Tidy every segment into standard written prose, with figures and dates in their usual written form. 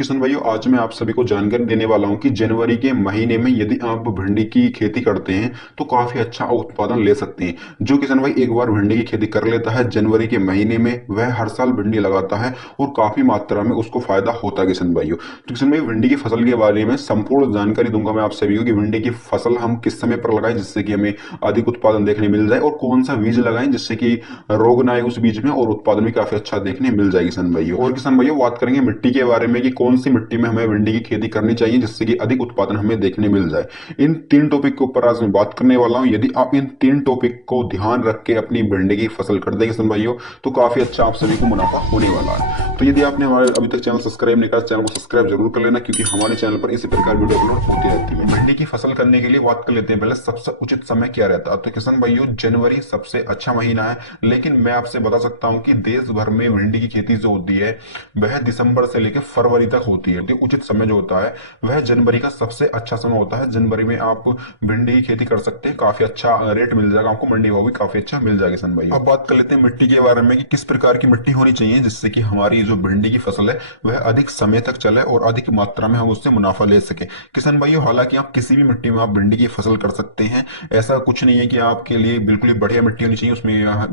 किसान भाइयों, आज मैं आप सभी को जानकारी देने वाला हूं कि जनवरी के महीने में यदि आप भिंडी की खेती करते हैं तो काफी अच्छा उत्पादन ले सकते हैं। जो किसान भाई एक बार भिंडी की खेती कर लेता है जनवरी के महीने में, वह हर साल भिंडी लगाता है और काफी मात्रा में उसको फायदा होता है किसान भाइयों। तो किसान भाई, भिंडी की फसल के बारे में संपूर्ण जानकारी दूंगा मैं आप सभी को कि भिंडी की फसल हम किस समय पर लगाएं जिससे कि हमें अधिक उत्पादन देखने मिल जाए, और कौन सा बीज लगाएं जिससे कि रोग ना आए उस बीज में और उत्पादन भी काफी अच्छा देखने मिल जाए किसान भाइयों। और किसान भाइयों, बात करेंगे मिट्टी के बारे में कि कौन सी मिट्टी में हमें भिंडी की खेती करनी चाहिए जिससे कि अधिक उत्पादन हमें देखने मिल जाए। इन तीन टॉपिक के ऊपर आज मैं बात करने वाला हूं। यदि आप इन तीन टॉपिक को ध्यान रख के अपनी भिंडी की फसल कर देंगे किसान भाइयों तो काफी अच्छा आप सभी को मुनाफा होने वाला है। तो यदि आपने हमारे अभी तक चैनल सब्सक्राइब नहीं किया, चैनल को सब्सक्राइब जरूर कर लेना, क्योंकि हमारे चैनल पर इसी प्रकार वीडियो अपलोड होती रहती है। भिंडी की फसल करने के लिए बात कर लेते हैं पहले सबसे उचित समय क्या रहता है। तो किसान भाइयों, जनवरी सबसे अच्छा महीना है, लेकिन मैं आपसे बता सकता हूं कि देश भर में भिंडी की खेती जो होती है वह दिसंबर से लेकर फरवरी तक होती है। तो उचित समय जो होता है वह जनवरी का सबसे अच्छा समय होता है। जनवरी में आप भिंडी की खेती कर सकते हैं, काफी अच्छा रेट मिल जाएगा आपको, मंडी भाव भी काफी अच्छा मिल जाएगा किसान भाई। अब बात कर लेते हैं मिट्टी के बारे में कि किस प्रकार की मिट्टी होनी चाहिए जिससे कि हमारी जो भिंडी की फसल है वह अधिक समय तक चले और अधिक मात्रा में हम उससे मुनाफा ले सके। किसान भाइयों, हालांकि आप किसी भी मिट्टी में आप भिंडी की फसल कर सकते हैं, ऐसा कुछ नहीं है कि आपके लिए बिल्कुल ही बढ़िया मिट्टी होनी चाहिए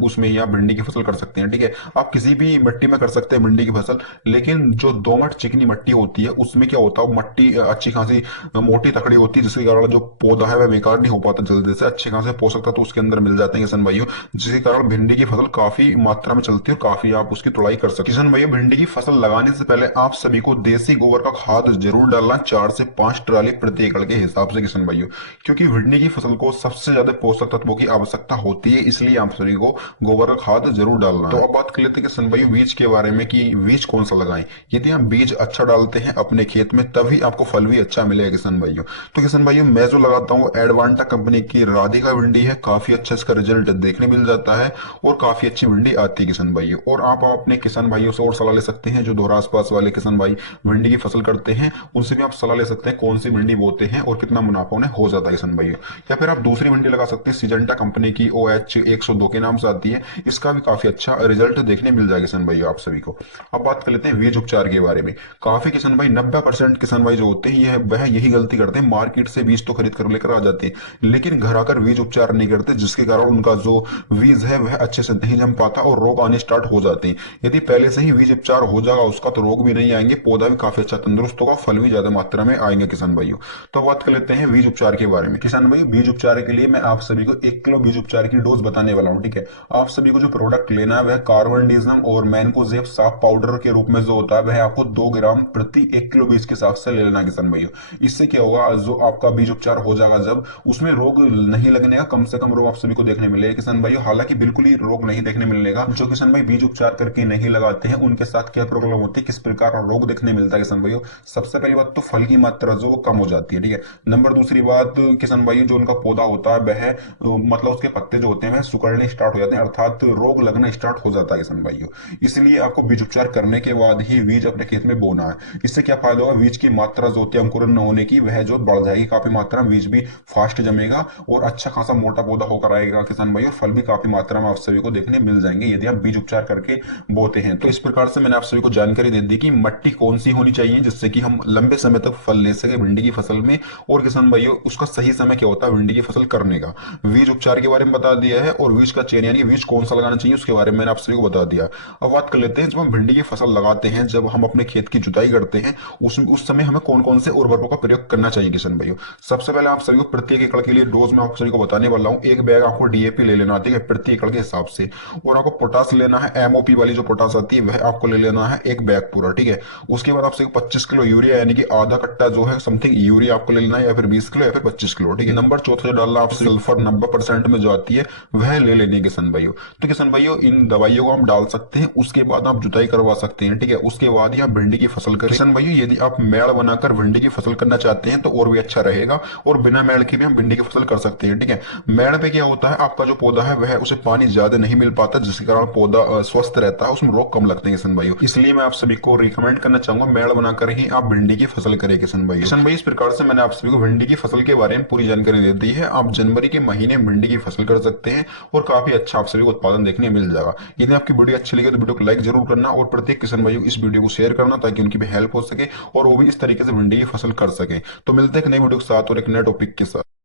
उसमें ही आप भिंडी की फसल कर सकते हैं। ठीक है, आप किसी भी मिट्टी में कर सकते हैं भिंडी की फसल, लेकिन जो दोमट चिकनी मिट्टी होती है उसमें क्या होता है, मिट्टी अच्छी खासी मोटी तकड़ी होती है जिसके कारण जो पौधा है वह बेकार नहीं हो पाता, जल्दी से अच्छे खासे पोषक तत्व तो उसके अंदर मिल जाते हैं किसान भाइयों, जिसके कारण भिंडी की फसल काफी मात्रा में चलती है और काफी आप उसकी तुड़ाई कर सकते हैं। किसान भाइयों, भिंडी की फसल लगाने से पहले आप सभी को देसी गोबर का खाद जरूर डालना, 4 से 5 ट्राली प्रति एकड़ के हिसाब से किसान भाइयों, क्योंकि भिंडी की फसल को सबसे ज्यादा पोषक तत्वों की आवश्यकता होती है, इसलिए आप सभी को गोबर का खाद जरूर डालना। तो अब बात कर लेते हैं किसान भाइयों बीज के बारे में कि बीज कौन सा लगाएं। यदि आप बीज अच्छा डालते हैं अपने खेत में तभी आपको फल भी अच्छा मिलेगा किसान भाइयों। तो किसान भाइयों, मैं जो लगाता हूँ एडवांटा कंपनी की राधिका भिंडी है, काफी अच्छा इसका रिजल्ट देखने मिल जाता है और काफी अच्छी भिंडी आती है किसान भाइयों। और आप अपने किसान भाइयों से और सलाह ले सकते हैं, जो दोहरा आसपास वाले किसान भाई भिंडी की फसल करते हैं उनसे भी आप सलाह ले सकते हैं कौन सी भिंडी बोते हैं और कितना मुनाफा उन्हें हो जाता है किसान भाइयों। या फिर आप दूसरी भिंडी लगा सकते हैं, सिजेंटा कंपनी की OH102 के नाम से आती है, इसका भी काफी अच्छा रिजल्ट देखने मिल जाएगा किसान भाइयों आप सभी को। अब बात कर लेते हैं बीज उपचार के बारे में। काफी किसान भाई 90% किसान भाई जो होते हैं वह यही गलती करते हैं, मार्केट से बीज तो खरीद कर लेकर आ जाते हैं लेकिन घर आकर बीज उपचार नहीं करते, जिसके कारण उनका जो बीज है वह अच्छे से नहीं जम पाता और रोग आने स्टार्ट हो जाते हैं। यदि पहले से ही बीज उपचार हो जाएगा उसका तो रोग भी नहीं आएंगे, पौधा भी काफी अच्छा तंदुरुस्त होगा, फल भी ज्यादा मात्रा में आएंगे किसान भाइयों। तो बात कर लेते हैं बीज उपचार के बारे में। किसान भाई, बीज उपचार के लिए मैं आप सभी को 1 किलो बीज उपचार की डोज बताने वाला हूँ। ठीक है, आप सभी को जो प्रोडक्ट लेना है वह कार्बनडिज्म और मैनकोजेब साफ पाउडर के रूप में जो होता है वह आपको 2 ग्राम प्रति 1 किलो बीज के हिसाब से ले लेना किसान भाइयों। इससे क्या होगा, जो आपका बीज उपचार हो जाएगा जब उसमें रोग नहीं लगने का, कम से कम रोग आप सभी को देखने मिलेगा किसान भाइयों। हालांकि बिल्कुल ही रोग नहीं देखने मिलने का, जो किसान भाई बीज उपचार करके नहीं लगाते हैं उनके साथ क्या प्रॉब्लम होती है, किस प्रकार का रोग देखने मिलता है किसान भाइयों। सबसे पहली बात तो फल की मात्रा जो कम हो जाती है। ठीक है, नंबर दूसरी बात किसान भाइयों, जो उनका पौधा होता है वह मतलब उसके पत्ते जो होते हैं वह सुकड़ने स्टार्ट हो जाते हैं, अर्थात रोग लगना स्टार्ट हो जाता है किसान भाइयों। इसलिए आपको बीज उपचार करने के बाद ही बीज अपने खेत में बोना है। इससे क्या फायदा होगा, बीज की मात्रा जो होती है अंकुरन न होने की वह जो बढ़ जाएगी काफी मात्रा में, बीज भी फास्ट जमेगा और अच्छा खासा मोटा पौधा होकर आएगा किसान भाई, और फल भी काफी मात्रा में आप सभी को देखने मिल जाएंगे यदि आप बीज उपचार करके बोते हैं। तो इस प्रकार से मैंने आप सभी को जानकारी दे दी कि मिट्टी कौन सी होनी चाहिए जिससे कि हम लंबे समय तक फल ले सके भिंडी की फसल में, और किसान भाइयों उसका सही समय क्या होता है भिंडी की फसल करने का। बीज उपचार के बारे में बता दिया है और बीज का चयन यानी बीज कौन सा लगाना चाहिए उसके बारे में मैंने आप सभी को बता दिया। अब बात कर लेते हैं, जब हम भिंडी की फसल लगाते हैं, जब हम अपने खेत की जुताई करते हैं उस समय हमें कौन कौन से उर्वरकों का प्रयोग करना चाहिए किसान भाइयों। सबसे पहले आप सभी को प्रत्येक एकड़ के लिए डोज में आप सभी को बताने वाला हूं। एक बैग आपको DAP ले लेना है प्रति एकड़ के हिसाब से, और आपको पोटास लेना है, MOP वाली जो पोटास आती है वह आपको ले लेना है एक बैग पूरा। ठीक है, उसके बाद आपसे 25 किलो यूरिया यानी कि आधा कट्टा जो है समथिंग यूरिया आपको ले लेना है, या फिर 20 किलो या फिर 25 किलो। ठीक है, नंबर चौथा जो डालना आपसे सल्फर 90% में जो आती है वह ले लेनी है किसान भाइयों। तो किसान भाइयों इन दवाइयों को आप डाल सकते हैं, उसके बाद आप जुताई करवा सकते हैं। ठीक है, उसके बाद ही आप भिंडी की फसल करें। किसान भाइयों, यदि आप मेड़ बनाकर भिंडी की फसल करना चाहते हैं तो और भी अच्छा रहेगा, और बिना मेड़ के भी हम भिंडी की फसल कर सकते हैं। ठीक है, मेड़ पे क्या होता है, आपका जो पौधा है वह उसे पानी ज्यादा नहीं मिल पाता, जिसके कारण पौधा स्वस्थ रहता है, उसमें रोग कम लगते हैं किसान भाइयों। इसलिए मैं आप सभी को रिकमेंड करना चाहूंगा मेड़ बनाकर ही आप भिंडी की फसल करें किसान भाई। किसान भाई, इस प्रकार से मैंने आप सभी को भिंडी की फसल के बारे में पूरी जानकारी दे दी है। आप जनवरी के महीने भिंडी की फसल कर सकते हैं और काफी अच्छा आप सभी को उत्पादन देखने मिल जाएगा। यदि आपकी वीडियो अच्छी लगी तो वीडियो को लाइक जरूर करना और प्रत्येक किसान भाइयों इस वीडियो को शेयर करना ताकि उनकी उनकी भी हेल्प हो सके और वो भी इस तरीके से भिंडी की फसल कर सके। तो मिलते हैं एक नई वीडियो के साथ और एक नए टॉपिक के साथ।